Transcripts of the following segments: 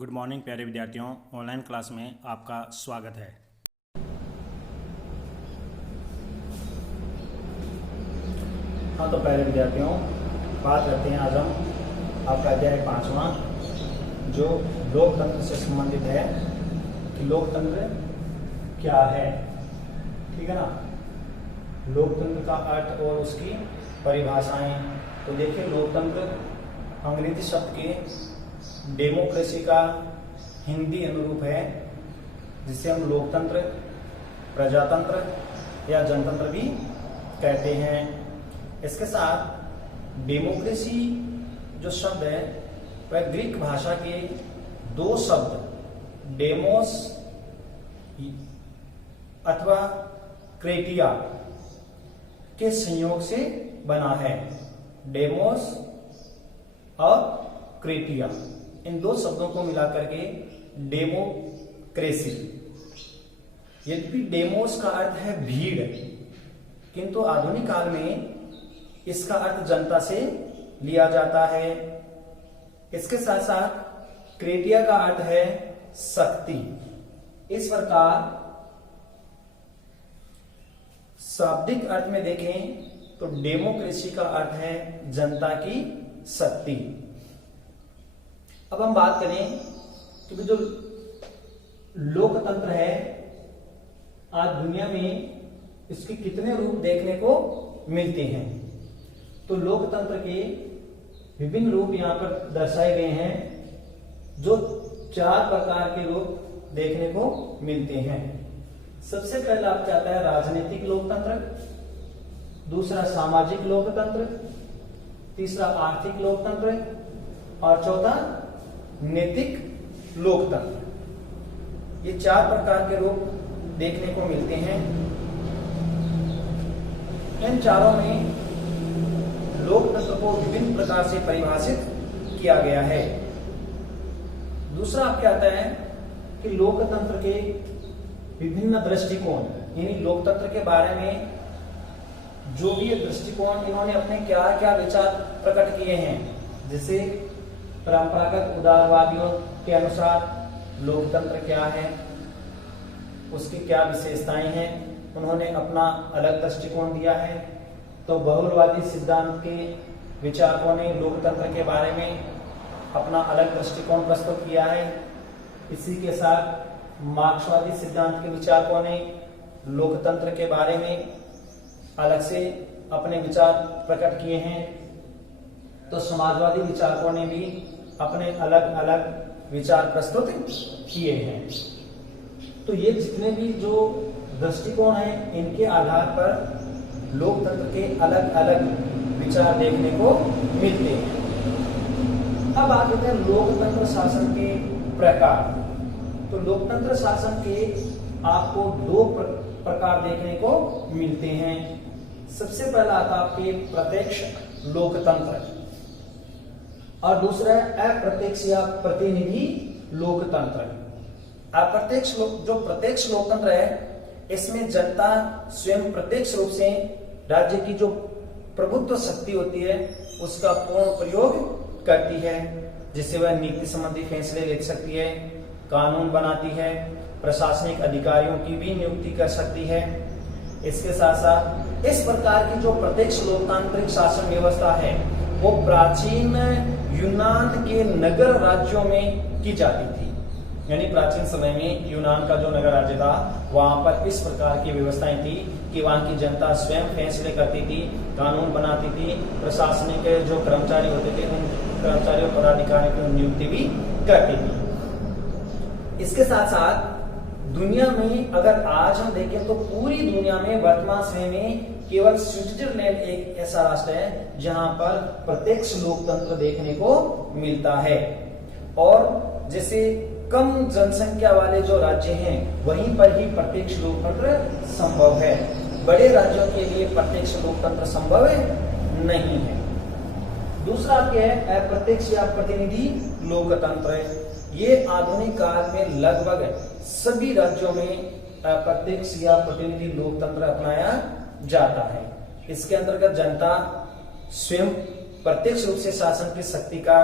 Good morning प्यारे विद्यार्थियों, online class में आपका स्वागत है। हाँ तो प्यारे विद्यार्थियों, बात करते हैं आज हम आपका अध्याय 5वां जो लोकतंत्र से संबंधित है कि लोकतंत्र क्या है। ठीक है ना। लोकतंत्र का अर्थ और उसकी परिभाषाएं। तो देखिए, लोकतंत्र अंग्रेजी शब्द के डेमोक्रेसी का हिंदी अनुरूप है, जिसे हम लोकतंत्र, प्रजातंत्र या जनतंत्र भी कहते हैं। इसके साथ डेमोक्रेसी जो शब्द है वह ग्रीक भाषा के दो शब्द डेमोस अथवा क्रेटिया के संयोग से बना है। डेमोस और क्रेटिया, इन दो शब्दों को मिलाकर के डेमोक्रेसी। यद्यपि डेमोस का अर्थ है भीड़, किंतु आधुनिक काल में इसका अर्थ जनता से लिया जाता है। इसके साथ साथ क्रेटिया का अर्थ है शक्ति। इस प्रकार शाब्दिक अर्थ में देखें तो डेमोक्रेसी का अर्थ है जनता की शक्ति। अब हम बात करें कि जो लोकतंत्र है, आज दुनिया में इसके कितने रूप देखने को मिलते हैं। तो लोकतंत्र के विभिन्न रूप यहां पर दर्शाए गए हैं, जो 4 प्रकार के रूप देखने को मिलते हैं। सबसे पहला आपका आता है राजनीतिक लोकतंत्र, दूसरा सामाजिक लोकतंत्र, तीसरा आर्थिक लोकतंत्र और चौथा नैतिक लोकतंत्र। ये 4 प्रकार के रूप देखने को मिलते हैं। इन चारों में लोकतंत्र को विभिन्न प्रकार से परिभाषित किया गया है। दूसरा आपके आता है कि लोकतंत्र के विभिन्न दृष्टिकोण, यानी लोकतंत्र के बारे में जो भी दृष्टिकोण इन्होंने अपने क्या क्या विचार प्रकट किए हैं। जैसे परंपरागत उदारवादियों के अनुसार लोकतंत्र क्या है, उसकी क्या विशेषताएं हैं, उन्होंने अपना अलग दृष्टिकोण दिया है। तो बहुलवादी सिद्धांत के विचारकों ने लोकतंत्र के बारे में अपना अलग दृष्टिकोण प्रस्तुत किया है। इसी के साथ मार्क्सवादी सिद्धांत के विचारकों ने लोकतंत्र के बारे में अलग से अपने विचार प्रकट किए हैं। तो समाजवादी विचारकों ने भी अपने अलग अलग विचार प्रस्तुत किए हैं। तो ये जितने भी जो दृष्टिकोण हैं, इनके आधार पर लोकतंत्र के अलग अलग विचार देखने को मिलते हैं। अब आगे हैं लोकतंत्र शासन के प्रकार। तो लोकतंत्र शासन के आपको 2 प्रकार देखने को मिलते हैं। सबसे पहला आता है आपके प्रत्यक्ष लोकतंत्र और दूसरा है अप्रत्यक्ष या प्रतिनिधि लोकतंत्र। अप्रत्यक्ष जो प्रत्यक्ष लोकतंत्र है, इसमें जनता स्वयं प्रत्यक्ष रूप से राज्य की जो प्रभुत्व शक्ति होती है उसका पूर्ण प्रयोग करती है, जिससे वह नीति संबंधी फैसले ले सकती है, कानून बनाती है, प्रशासनिक अधिकारियों की भी नियुक्ति कर सकती है। इसके साथ साथ इस प्रकार की जो प्रत्यक्ष लोकतांत्रिक शासन व्यवस्था है वो प्राचीन यूनान के नगर राज्यों में की जाती थी। यानी प्राचीन समय में यूनान का जो नगर राज्य था, वहां पर इस प्रकार की व्यवस्थाएं थी कि वहां की जनता स्वयं फैसले करती थी, कानून बनाती थी, प्रशासनिक जो कर्मचारी होते थे उन कर्मचारियों पदाधिकारियों की नियुक्ति भी करती थी। इसके साथ साथ दुनिया में अगर आज हम देखें तो पूरी दुनिया में वर्तमान समय में केवल स्विट्जरलैंड एक ऐसा राष्ट्र है जहां पर प्रत्यक्ष लोकतंत्र देखने को मिलता है। और जैसे कम जनसंख्या वाले जो राज्य हैं वहीं पर ही प्रत्यक्ष लोकतंत्र संभव है। बड़े राज्यों के लिए प्रत्यक्ष लोकतंत्र संभव नहीं है। दूसरा क्या है अप्रत्यक्ष या प्रतिनिधि लोकतंत्र। ये आधुनिक काल में लगभग सभी राज्यों में अप्रत्यक्ष या प्रतिनिधि लोकतंत्र अपनाया जाता है। इसके अंतर्गत जनता स्वयं प्रत्यक्ष रूप से शासन की शक्ति का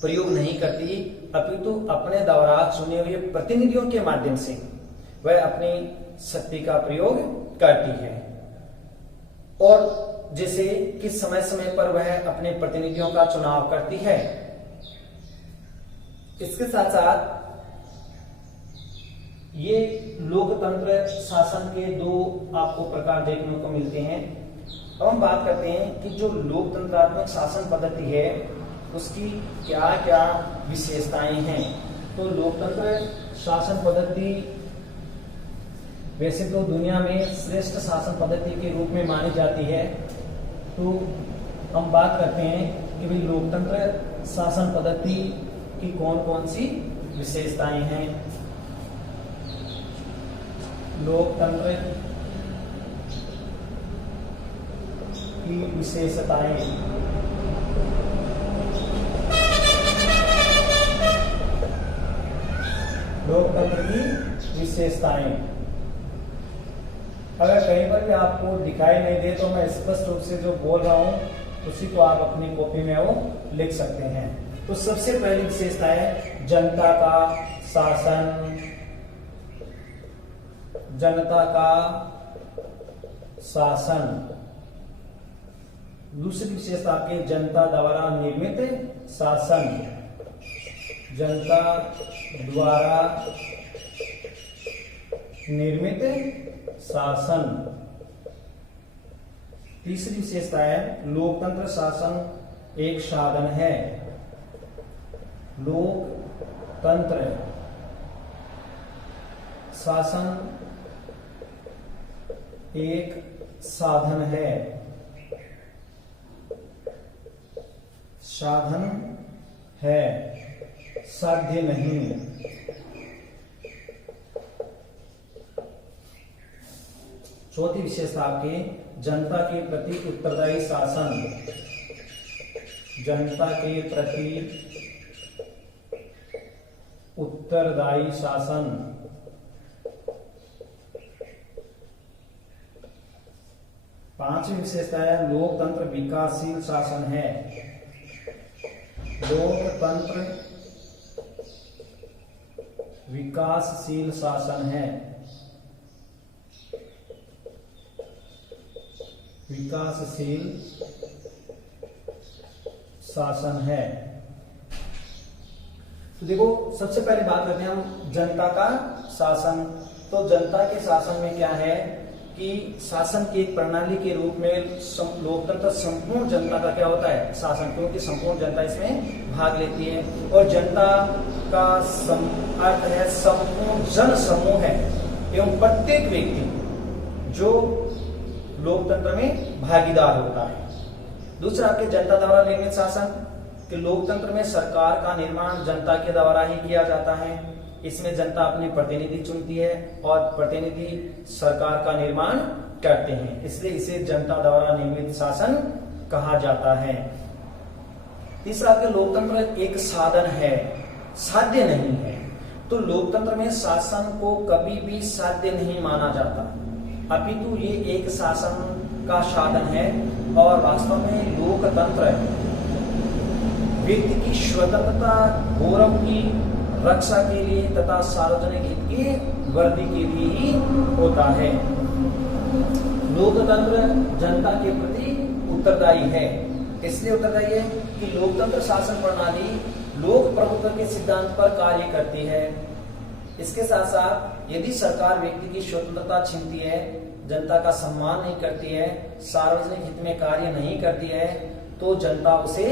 प्रयोग नहीं करती, अपितु अपने द्वारा चुने हुए प्रतिनिधियों के माध्यम से वह अपनी शक्ति का प्रयोग करती है। और जैसे किस समय समय पर वह अपने प्रतिनिधियों का चुनाव करती है। इसके साथ साथ ये लोकतंत्र शासन के दो आपको प्रकार देखने को मिलते हैं। अब हम बात करते हैं कि जो लोकतंत्रात्मक शासन पद्धति है उसकी क्या क्या विशेषताएं हैं। तो लोकतंत्र शासन पद्धति वैसे तो दुनिया में श्रेष्ठ शासन पद्धति के रूप में मानी जाती है। तो हम बात करते हैं कि भाई लोकतंत्र शासन पद्धति की कौन कौन सी विशेषताएं हैं। लोकतंत्र की विशेषताएं, लोकतंत्र की विशेषताएं अगर कहीं पर भी आपको दिखाई नहीं दे तो मैं स्पष्ट रूप से जो बोल रहा हूं उसी को आप अपनी कॉपी में वो लिख सकते हैं। तो सबसे पहली विशेषता है जनता का शासन, जनता का शासन। दूसरी विशेषता आपकी जनता द्वारा निर्मित शासन, जनता द्वारा निर्मित शासन। तीसरी विशेषता है लोकतंत्र शासन एक साधन है, लोकतंत्र शासन एक साधन है, साधन है, साध्य नहीं। चौथी विशेषता आपके जनता के प्रति उत्तरदायी शासन, जनता के प्रति उत्तरदायी शासन। पांचवी विशेषता है लोकतंत्र विकासशील शासन है, लोकतंत्र विकासशील शासन है, विकासशील शासन है। तो देखो सबसे पहले बात करते हैं हम जनता का शासन। तो जनता के शासन में क्या है कि शासन की एक प्रणाली के रूप में लोकतंत्र संपूर्ण जनता का क्या होता है शासन, क्योंकि संपूर्ण जनता इसमें भाग लेती है। और जनता का अर्थ है संपूर्ण जन समूह है एवं प्रत्येक व्यक्ति जो लोकतंत्र में भागीदार होता है। दूसरा आपके जनता द्वारा निर्मित शासन कि लोकतंत्र में सरकार का निर्माण जनता के द्वारा ही किया जाता है। इसमें जनता अपने प्रतिनिधि चुनती है और प्रतिनिधि सरकार का निर्माण करते हैं, इसलिए इसे जनता द्वारा निर्मित शासन कहा जाता है। तीसरा आपके लोकतंत्र एक साधन है, साध्य नहीं है। तो लोकतंत्र में शासन को कभी भी साध्य नहीं माना जाता, अपितु ये एक शासन का साधन है। और वास्तव में लोकतंत्र व्यक्ति की स्वतंत्रता, गौरव की रक्षा के लिए तथा सार्वजनिक हित की वृद्धि के लिए ही होता है। लोकतंत्र जनता के प्रति उत्तरदायी है, इसलिए उत्तरदायी है कि लोकतंत्र शासन प्रणाली लोक प्रभुत्व के सिद्धांत पर कार्य करती है। इसके साथ साथ यदि सरकार व्यक्ति की स्वतंत्रता छीनती है, जनता का सम्मान नहीं करती है, सार्वजनिक हित में कार्य नहीं करती है, तो जनता उसे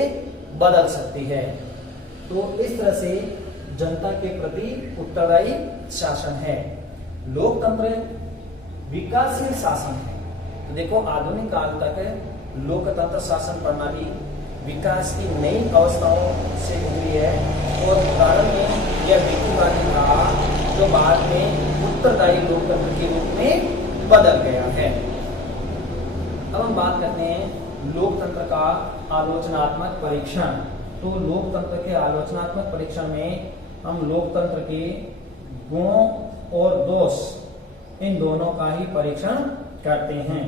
बदल सकती है। तो इस तरह से जनता के प्रति उत्तरदायी शासन है। लोकतंत्र विकासशील शासन है। तो देखो आधुनिक काल तक लोकतंत्र शासन प्रणाली विकास की नई अवस्थाओं से गुजरी है और प्रारंभ में यह व्यक्तिवादी था जो बाद में उत्तरदायी लोकतंत्र के रूप में बदल गया है। अब हम बात करते हैं लोकतंत्र का आलोचनात्मक परीक्षण। तो लोकतंत्र के आलोचनात्मक परीक्षण में हम लोकतंत्र के गुणों और दोष इन दोनों का ही परीक्षण करते हैं।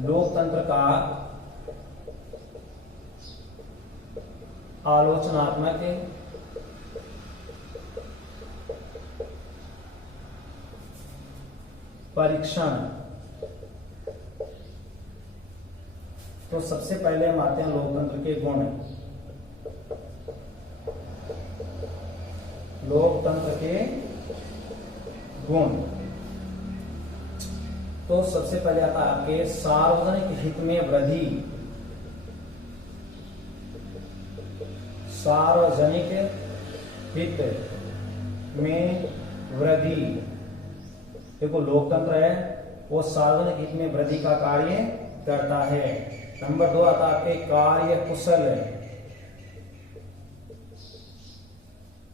लोकतंत्र का आलोचनात्मक परीक्षण। तो सबसे पहले हम आते हैं लोकतंत्र के गुण। लोकतंत्र के गुण, तो सबसे पहले आता है आपके सार्वजनिक हित में वृद्धि। सार्वजनिक हित में वृद्धि। देखो लोकतंत्र है वो सार्वजनिक हित में वृद्धि का कार्य करता है। नंबर 2 आता है आपके कार्य कुशल।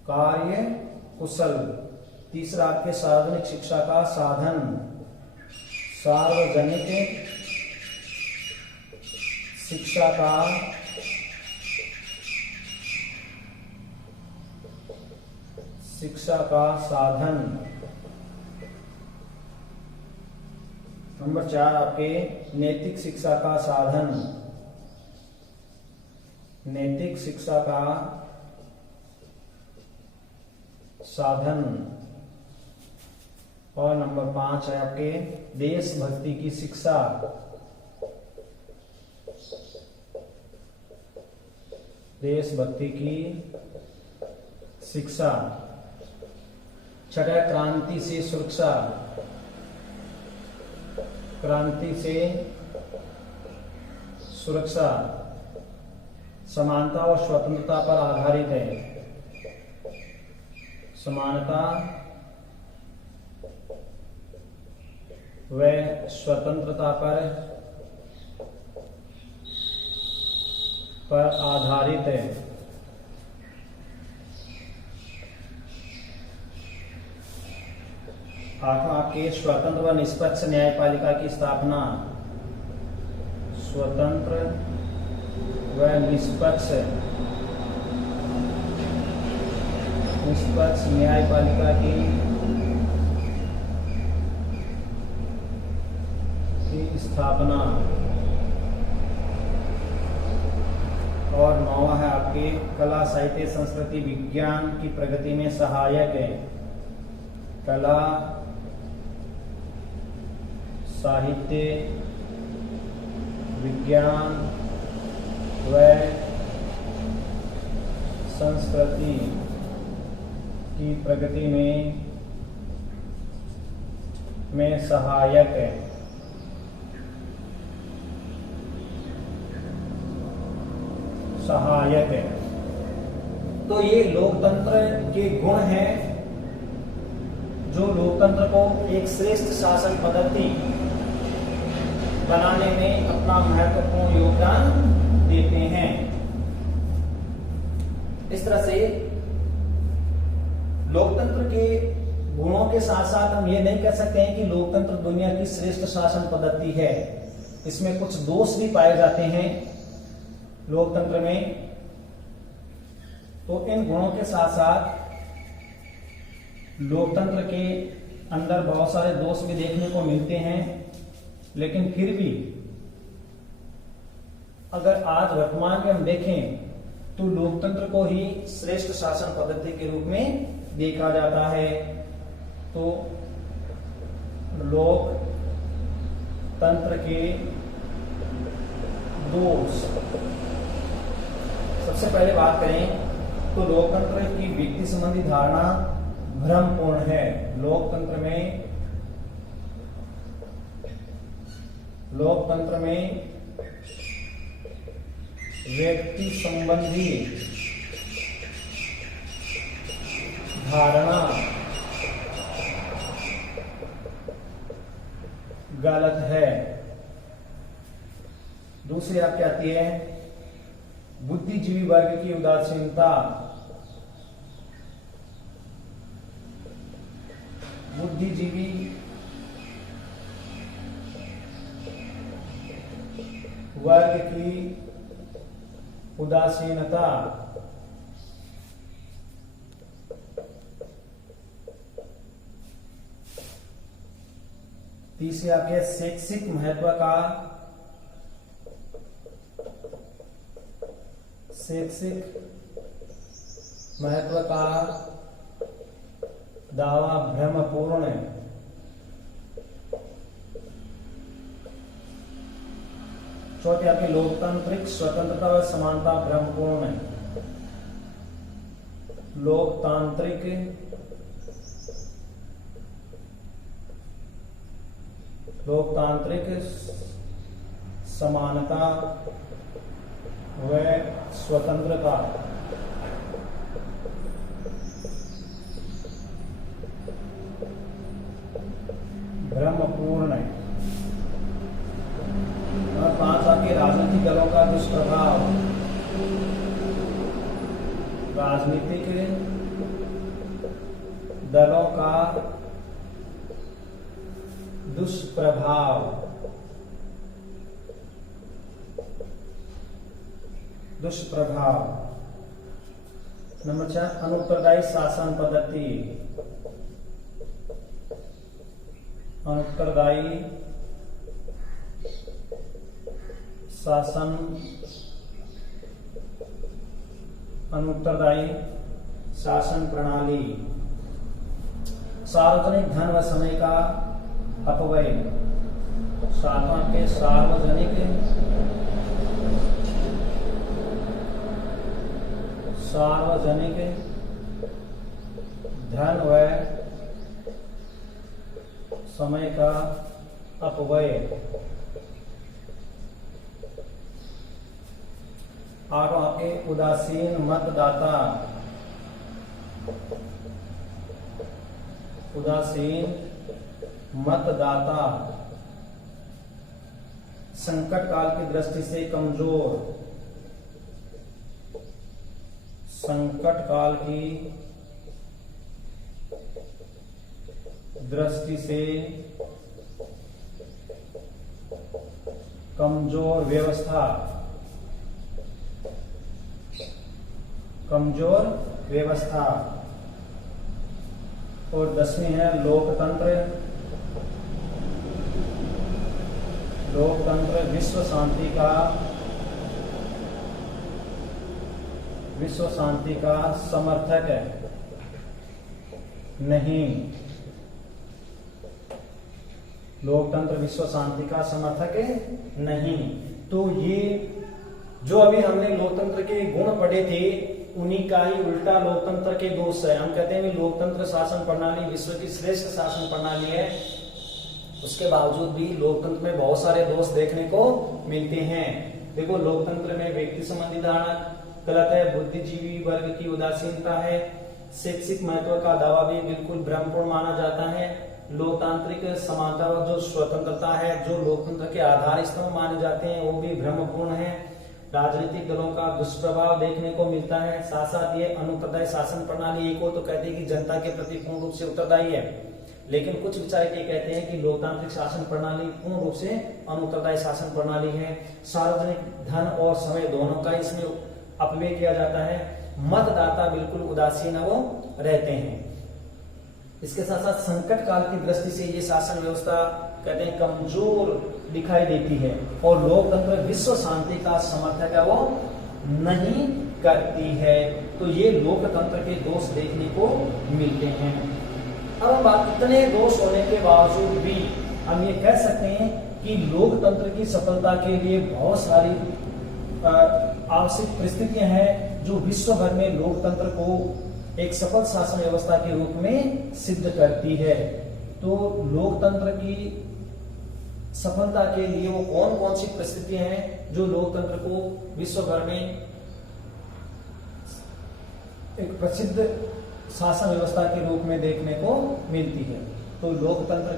कार्य कुशल। तीसरा आपके सार्वजनिक शिक्षा का साधन। सार्वजनिक शिक्षा का साधन। नंबर 4 आपके नैतिक शिक्षा का साधन। नैतिक शिक्षा का साधन। और नंबर 5 है आपके देशभक्ति की शिक्षा। देशभक्ति की शिक्षा। छठा क्रांति से सुरक्षा। क्रांति से सुरक्षा समानता और स्वतंत्रता पर आधारित है। समानता व स्वतंत्रता पर आधारित है। आठवां आपके स्वतंत्र व निष्पक्ष न्यायपालिका की स्थापना। स्वतंत्र व निष्पक्ष न्यायपालिका की स्थापना। और 9वां है आपके कला साहित्य संस्कृति विज्ञान की प्रगति में सहायक है। कला साहित्य विज्ञान व संस्कृति की प्रगति में सहायक है। तो ये लोकतंत्र के गुण हैं जो लोकतंत्र को एक श्रेष्ठ शासन पद्धति बनाने में अपना महत्वपूर्ण योगदान देते हैं। इस तरह से लोकतंत्र के गुणों के साथ साथ हम ये नहीं कह सकते हैं कि लोकतंत्र दुनिया की श्रेष्ठ शासन पद्धति है। इसमें कुछ दोष भी पाए जाते हैं लोकतंत्र में। तो इन गुणों के साथ साथ लोकतंत्र के अंदर बहुत सारे दोष भी देखने को मिलते हैं, लेकिन फिर भी अगर आज वर्तमान में हम देखें तो लोकतंत्र को ही श्रेष्ठ शासन पद्धति के रूप में देखा जाता है। तो लोकतंत्र के दोष, सबसे पहले बात करें तो लोकतंत्र की व्यक्ति संबंधी धारणा भ्रमपूर्ण है। लोकतंत्र में व्यक्ति संबंधी धारणा गलत है। दूसरी आपकी आती है बुद्धिजीवी वर्ग की उदासीनता। बुद्धिजीवी वर्ग की उदासीनता। तीसरी आपके शैक्षिक महत्व का शैक्षिक महत्व का दावा भ्रमपूर्ण है। चौथी आपकी लोकतांत्रिक स्वतंत्रता व समानता भ्रमपूर्ण है। लोकतांत्रिक समानता व स्वतंत्रता भ्रमपूर्ण है। और 5 आपके राजनीतिक दलों का दुष्प्रभाव। राजनीतिक दलों का दुष्प्रभाव। नंबर 4 अनुत्तरदायी शासन पद्धति। अनुत्तरदायी शासन प्रणाली। सार्वजनिक धन व समय का अपव्यय। सातवां के सार्वजनिक धन व समय का अपव्यय। और आपके उदासीन मतदाता। संकट काल की दृष्टि से कमजोर। संकट काल की दृष्टि से कमजोर व्यवस्था। और 10वीं है लोकतंत्र विश्व शांति का समर्थक नहीं। लोकतंत्र विश्व शांति का समर्थक नहीं। तो ये जो अभी हमने लोकतंत्र के गुण पढ़े थे उन्हीं का ही उल्टा लोकतंत्र के दोष है। हम कहते हैं लोकतंत्र शासन प्रणाली विश्व की श्रेष्ठ शासन प्रणाली है, उसके बावजूद भी लोकतंत्र में बहुत सारे दोष देखने को मिलते हैं। देखो, लोकतंत्र में व्यक्ति संबंधी धारणा गलत है, बुद्धिजीवी वर्ग की उदासीनता है, शैक्षिक महत्व का दावा भी बिल्कुल भ्रमपूर्ण माना जाता है। लोकतांत्रिक समानता व जो स्वतंत्रता है जो लोकतंत्र के आधार स्तंभ माने जाते हैं वो भी भ्रमपूर्ण है। राजनीतिक दलों का दुष्प्रभाव देखने को मिलता है। साथ साथ ये अनुत्तरदायी शासन प्रणाली एक हो तो कहते हैं कि जनता के प्रति पूर्ण रूप से उत्तरदायी है, लेकिन कुछ विचारक ये कहते हैं कि लोकतांत्रिक शासन प्रणाली पूर्ण रूप से अनुत्तरदायी शासन प्रणाली है। सार्वजनिक धन और समय दोनों का इसमें अपव्यय किया जाता है। मतदाता बिल्कुल उदासीन वो रहते हैं। इसके साथ साथ संकट काल की दृष्टि से ये शासन व्यवस्था कहते हैं कमजोर दिखाई देती है और लोकतंत्र विश्व शांति का समर्थक है वो नहीं करती है। तो ये लोकतंत्र के दोष देखने को मिलते हैं। अब हम बात, इतने दोष होने के बावजूद भी हम ये कह सकते हैं कि लोकतंत्र की सफलता के लिए बहुत सारी आवश्यक परिस्थितियां हैं जो विश्व भर में लोकतंत्र को एक सफल शासन व्यवस्था के रूप में सिद्ध करती है। तो लोकतंत्र की सफलता के लिए वो कौन कौन सी परिस्थितियां हैं जो लोकतंत्र को विश्व भर में एक प्रसिद्ध शासन व्यवस्था के रूप में देखने को मिलती है। तो लोकतंत्र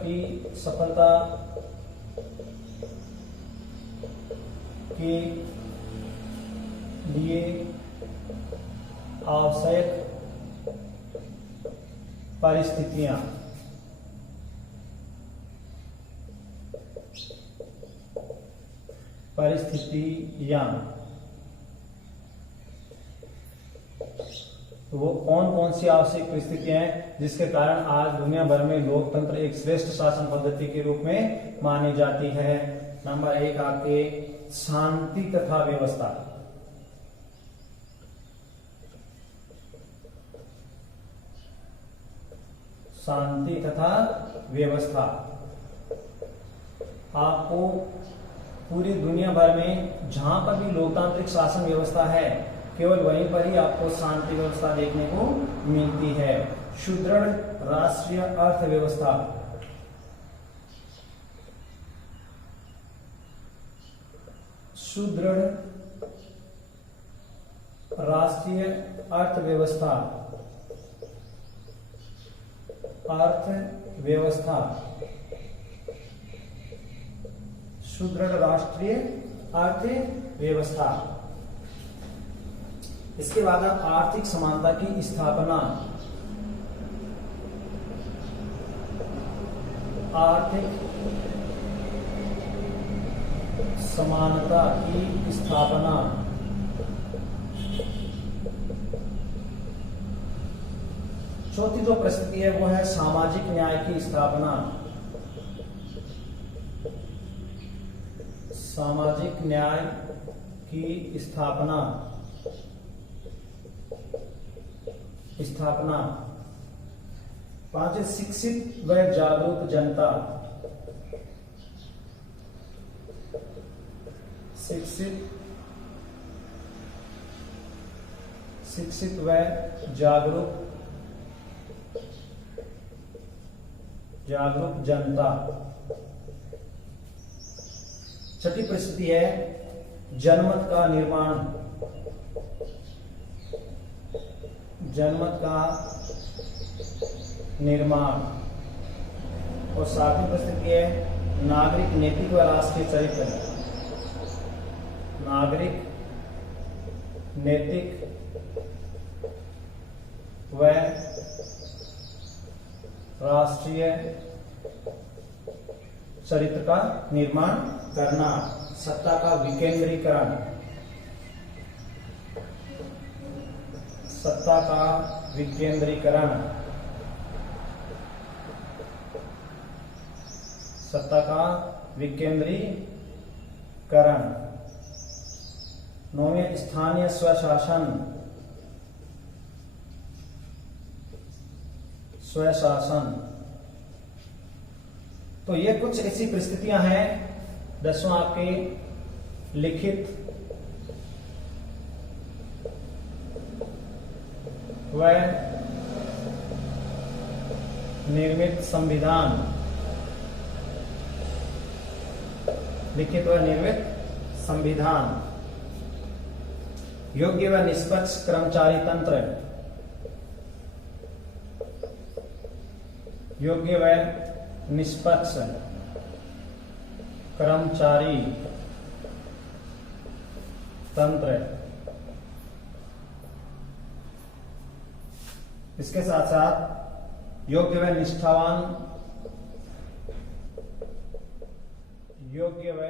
की सफलता के लिए आवश्यक परिस्थितियां तो वो कौन कौन सी आवश्यक परिस्थितियां हैं जिसके कारण आज दुनिया भर में लोकतंत्र एक श्रेष्ठ शासन पद्धति के रूप में मानी जाती है। नंबर 1 आपके शांति तथा व्यवस्था। शांति तथा व्यवस्था। आपको पूरी दुनिया भर में जहां पर भी लोकतांत्रिक शासन व्यवस्था है, केवल वहीं पर ही आपको शांति व्यवस्था देखने को मिलती है। सुदृढ़ राष्ट्रीय अर्थव्यवस्था। सुदृढ़ राष्ट्रीय अर्थव्यवस्था। अर्थव्यवस्था। सुदृढ़ राष्ट्रीय अर्थव्यवस्था। इसके बाद आर्थिक समानता की स्थापना। आर्थिक समानता की स्थापना। चौथी जो परिस्थिति है वो है सामाजिक न्याय की स्थापना। सामाजिक न्याय की स्थापना। स्थापना। 5 शिक्षित व जागरूक जनता। शिक्षित व जागरूक जनता। छठी परिस्थिति है जनमत का निर्माण। जनमत का निर्माण। और सातवीं परिस्थिति है नागरिक नैतिक व राष्ट्रीय चरित्र। नागरिक नैतिक व राष्ट्रीय चरित्र का निर्माण करना। सत्ता का विकेंद्रीकरण। सत्ता का विकेंद्रीकरण। सत्ता का विकेंद्रीकरण। 9वें स्थानीय स्वशासन। स्वशासन। तो ये कुछ ऐसी परिस्थितियां हैं 10वां आपके लिखित व निर्मित संविधान। लिखित व निर्मित संविधान। योग्य व निष्पक्ष कर्मचारी तंत्र। योग्य व निष्पक्ष कर्मचारी तंत्र। इसके साथ साथ योग्य व निष्ठावान। योग्य व